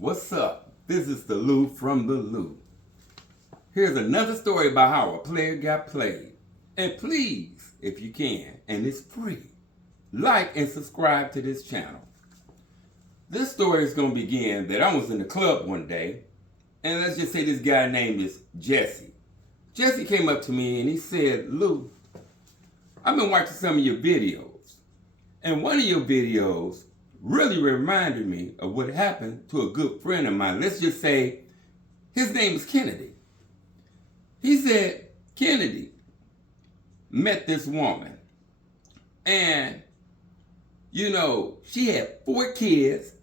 What's up? This is the Lou from the Lou. Here's another story about how a player got played. And please, if you can, and it's free, like and subscribe to this channel. This story is going to begin that I was in the club one day, and let's just say this guy named is Jesse. Jesse came up to me and he said, Lou, I've been watching some of your videos, and one of your videos really reminded me of what happened to a good friend of mine. Let's just say his name is Kennedy. He said Kennedy met this woman, and she had 4 kids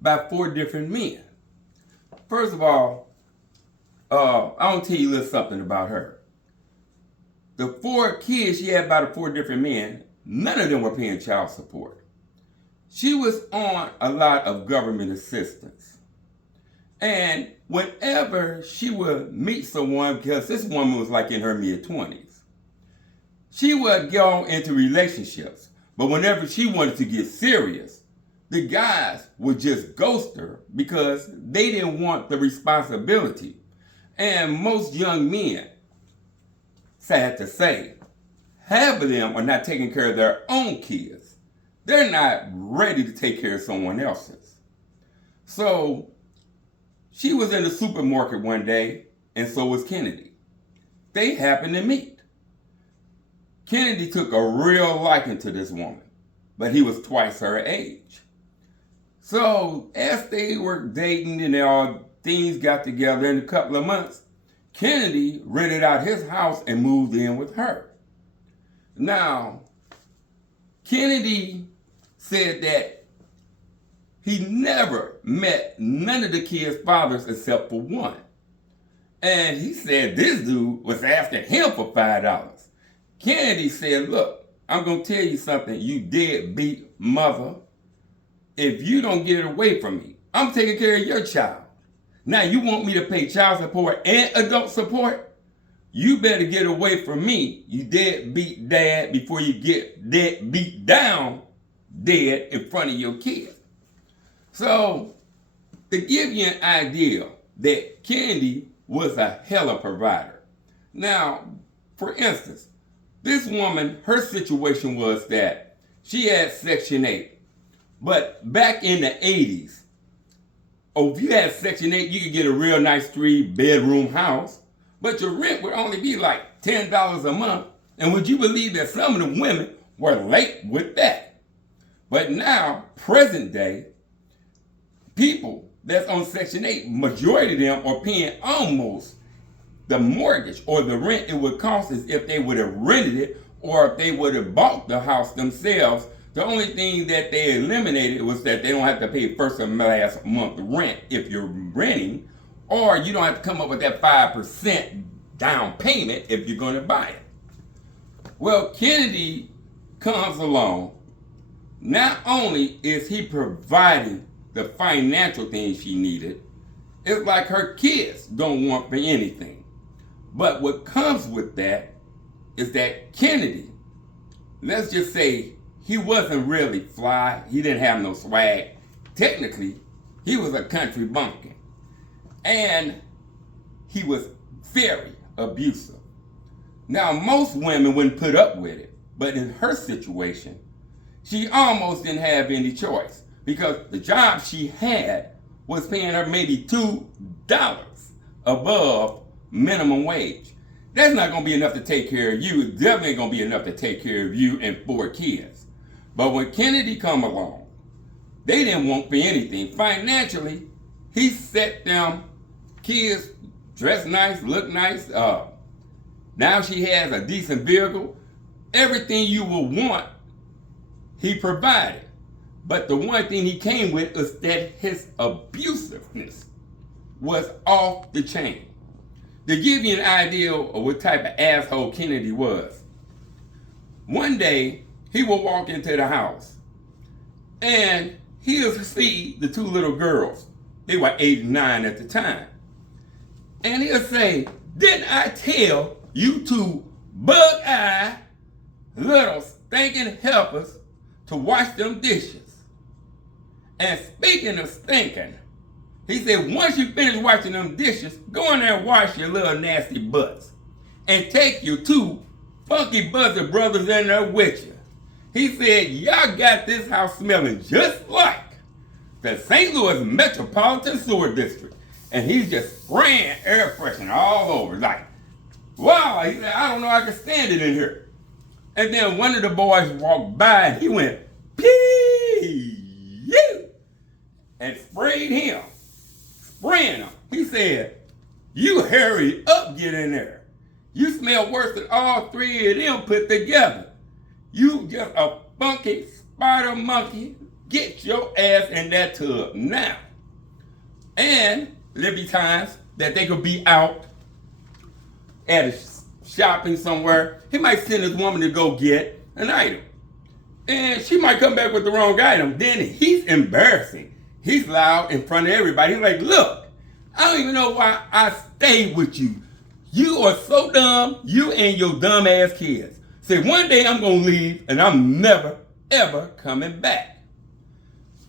by 4 different men. First of all, I want to tell you a little something about her. The 4 kids she had by the 4 different men, none of them were paying child support. She was on a lot of government assistance. And whenever she would meet someone, because this woman was like in her mid-20s, she would go into relationships. But whenever she wanted to get serious, the guys would just ghost her because they didn't want the responsibility. And most young men, sad to say, half of them are not taking care of their own kids. They're not ready to take care of someone else's. So she was in the supermarket one day, and so was Kennedy. They happened to meet. Kennedy took a real liking to this woman, but he was twice her age. So as they were dating and things got together in a couple of months, Kennedy rented out his house and moved in with her. Now, Kennedy said that he never met none of the kids' fathers except for one. And he said this dude was asking him for $5. Kennedy said, look, I'm going to tell you something, you deadbeat mother. If you don't get away from me, I'm taking care of your child. Now you want me to pay child support and adult support? You better get away from me, you deadbeat dad, before you get deadbeat down dead in front of your kids. So, to give you an idea that Kennedy was a hella provider. Now, for instance, this woman, her situation was that she had Section 8. But back in the 80s, if you had Section 8, you could get a real nice 3-bedroom house, but your rent would only be like $10 a month. And would you believe that some of the women were late with that? But now, present day, people that's on Section 8, majority of them are paying almost the mortgage or the rent it would cost as if they would have rented it or if they would have bought the house themselves. The only thing that they eliminated was that they don't have to pay first and last month rent if you're renting, or you don't have to come up with that 5% down payment if you're going to buy it. Well, Kennedy comes along. Not only is he providing the financial things she needed, it's like her kids don't want for anything. But what comes with that is that Kennedy, let's just say he wasn't really fly, he didn't have no swag. Technically, he was a country bumpkin. And he was very abusive. Now, most women wouldn't put up with it, but in her situation, she almost didn't have any choice because the job she had was paying her maybe $2 above minimum wage. That's not going to be enough to take care of you. It's definitely going to be enough to take care of you and 4 kids. But when Kennedy come along, they didn't want for anything. Financially, he set them kids dress nice, look nice. Now she has a decent vehicle. Everything you will want, he provided. But the one thing he came with is that his abusiveness was off the chain. To give you an idea of what type of asshole Kennedy was, one day he will walk into the house and he'll see the 2 little girls. They were 8 and 9 at the time. And he'll say, didn't I tell you 2 bug-eyed little stinking helpers to wash them dishes? And speaking of stinking, He said, once you finish washing them dishes, go in there and wash your little nasty butts. And take your two funky buzzard brothers in there with you. He said, y'all got this house smelling just like the St. Louis Metropolitan Sewer District. And he's just spraying air freshener all over. Like, wow, he said, I don't know I can stand it in here. And then one of the boys walked by and he went, pee, and sprayed him. Spraying him. He said, you hurry up, get in there. You smell worse than all three of them put together. You just a funky spider monkey. Get your ass in that tub now. And there'll be times that they could be out at a shopping somewhere. He might send his woman to go get an item. And she might come back with the wrong item. Then he's embarrassing. He's loud in front of everybody. He's like, look, I don't even know why I stayed with you. You are so dumb, you and your dumb ass kids. Say, one day I'm going to leave and I'm never, ever coming back.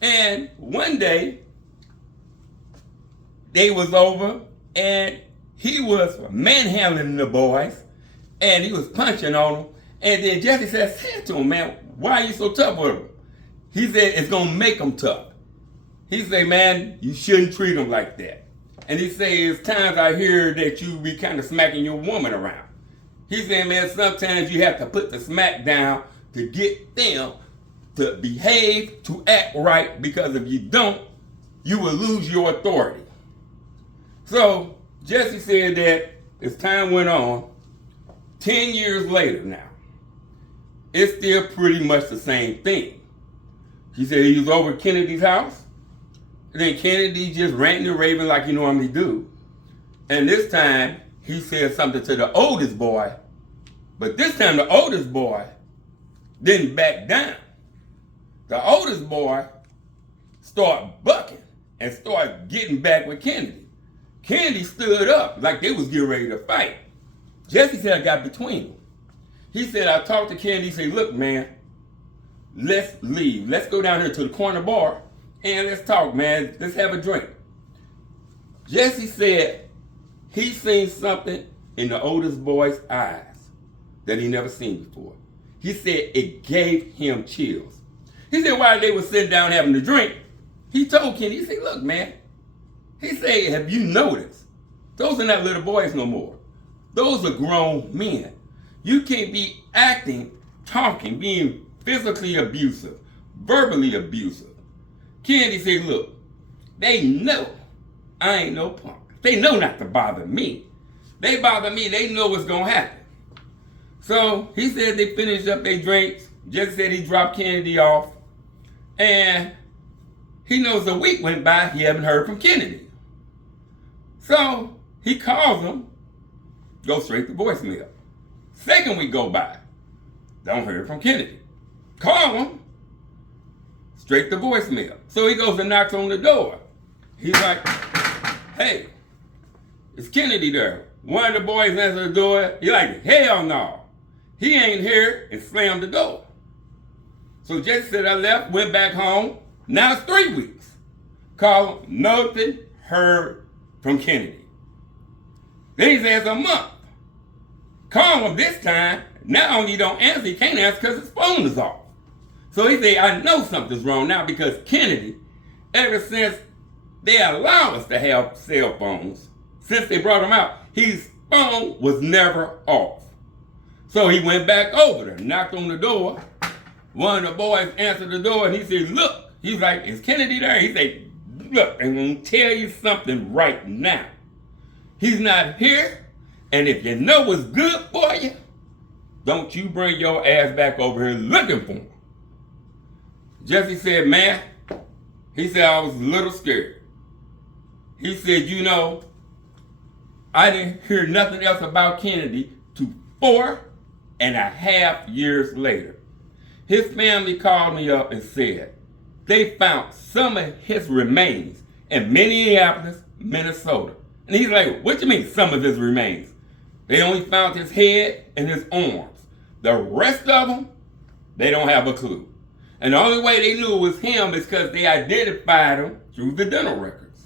And one day, they was over and he was manhandling the boys and he was punching on them. And then Jesse said to him, man, why are you so tough with them? He said, it's going to make them tough. He said, man, you shouldn't treat them like that. And he said, it's times I hear that you be kind of smacking your woman around. He said, man, sometimes you have to put the smack down to get them to behave, to act right, because if you don't, you will lose your authority. So Jesse said that as time went on, 10 years later now, it's still pretty much the same thing. He said he was over at Kennedy's house. And then Kennedy just ranting and raving like he normally do. And this time, he said something to the oldest boy. But this time, the oldest boy didn't back down. The oldest boy started bucking and started getting back with Kennedy. Kennedy stood up like they was getting ready to fight. Jesse said I got between them. He said, I talked to Kennedy. He said, look, man, let's leave. Let's go down here to the corner bar. And let's talk, man. Let's have a drink. Jesse said he seen something in the oldest boy's eyes that he never seen before. He said it gave him chills. He said while they were sitting down having a drink, he told Kenny, he said, look, man. He said, have you noticed? Those are not little boys no more. Those are grown men. You can't be acting, talking, being physically abusive, verbally abusive. Kennedy said, look, they know I ain't no punk. They know not to bother me. They bother me, they know what's going to happen. So he said they finished up their drinks. Jesse said he dropped Kennedy off. And he knows a week went by, he haven't heard from Kennedy. So he calls him, go straight to voicemail. Second week go by, don't hear from Kennedy. Call him, straight to voicemail. So he goes and knocks on the door. He's like, hey, is Kennedy there? One of the boys answers the door. He's like, hell no. He ain't here, and slammed the door. So Jesse said I left, went back home. Now it's 3 weeks. Call him, nothing heard from Kennedy. Then he says a month. Call him this time. Not only don't answer, he can't answer because his phone is off. So he said, I know something's wrong now because Kennedy, ever since they allow us to have cell phones, since they brought him out, his phone was never off. So he went back over there, knocked on the door. One of the boys answered the door and he said, look, he's like, is Kennedy there? He said, look, I'm going to tell you something right now. He's not here, and if you know what's good for you, don't you bring your ass back over here looking for him. Jesse said, man, he said, I was a little scared. He said, you know, I didn't hear nothing else about Kennedy to 4.5 years later. His family called me up and said they found some of his remains in Minneapolis, Minnesota. And he's like, what you mean some of his remains? They only found his head and his arms. The rest of them, they don't have a clue. And the only way they knew it was him is because they identified him through the dental records.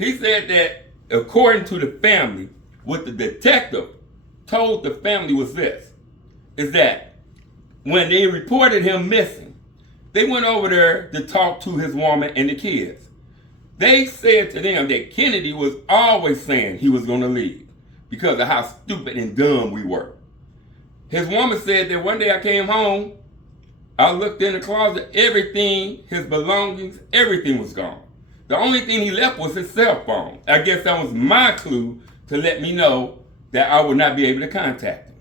He said that according to the family, what the detective told the family was this, is that when they reported him missing, they went over there to talk to his woman and the kids. They said to them that Kennedy was always saying he was going to leave because of how stupid and dumb we were. His woman said that one day I came home, I looked in the closet, everything, his belongings, everything was gone. The only thing he left was his cell phone. I guess that was my clue to let me know that I would not be able to contact him.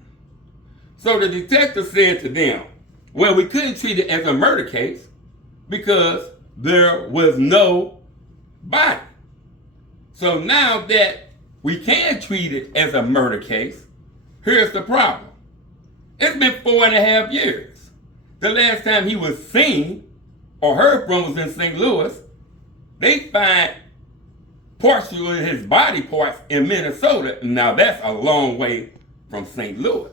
So the detective said to them, well, we couldn't treat it as a murder case because there was no body. So now that we can treat it as a murder case, here's the problem. It's been 4.5 years. The last time he was seen or heard from was in St. Louis. They find partial of his body parts in Minnesota. Now that's a long way from St. Louis.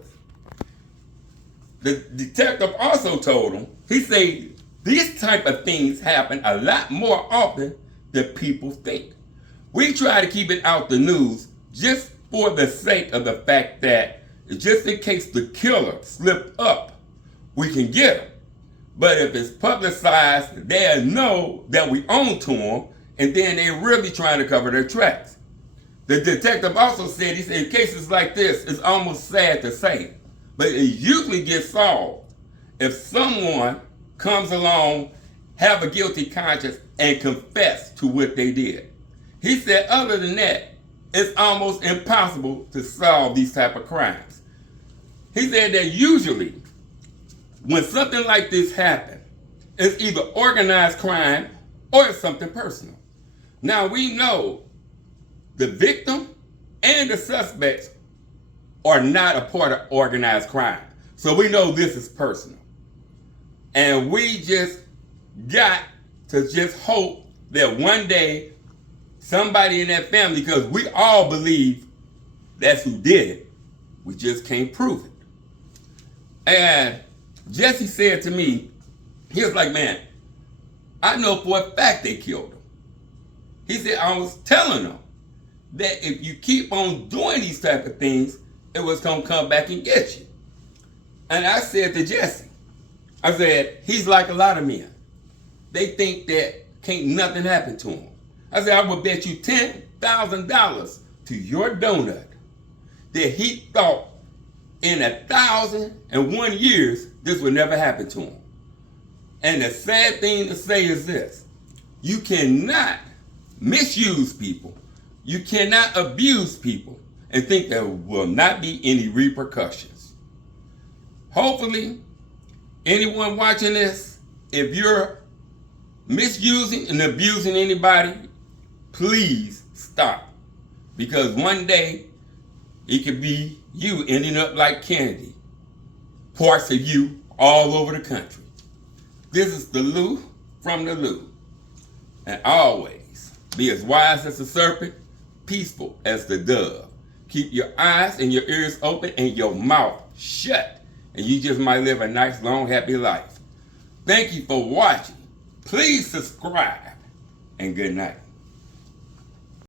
The detective also told him, he said, these type of things happen a lot more often than people think. We try to keep it out the news just for the sake of the fact that just in case the killer slipped up, we can get him. But if it's publicized, they'll know that we own to him, and then they're really trying to cover their tracks. The detective also said, he said, in cases like this, it's almost sad to say, but it usually gets solved if someone comes along, have a guilty conscience, and confess to what they did. He said, other than that, it's almost impossible to solve these type of crimes. He said that usually, when something like this happens, it's either organized crime or it's something personal. Now we know the victim and the suspects are not a part of organized crime. So we know this is personal. And we just got to just hope that one day somebody in that family, because we all believe that's who did it, we just can't prove it. And Jesse said to me, he was like, man, I know for a fact they killed him. He said, I was telling them that if you keep on doing these type of things, it was going to come back and get you. And I said to Jesse, I said, he's like a lot of men. They think that can't nothing happen to him. I said, I would bet you $10,000 to your donut that he thought in 1,001 years this would never happen to him. And the sad thing to say is this: you cannot misuse people, you cannot abuse people and think there will not be any repercussions. Hopefully, anyone watching this, if you're misusing and abusing anybody, please stop. Because one day, it could be you ending up like Kennedy. Parts of you all over the country. This is the Lou from the Lou. And always be as wise as the serpent, peaceful as the dove. Keep your eyes and your ears open and your mouth shut, and you just might live a nice, long, happy life. Thank you for watching. Please subscribe, and good night.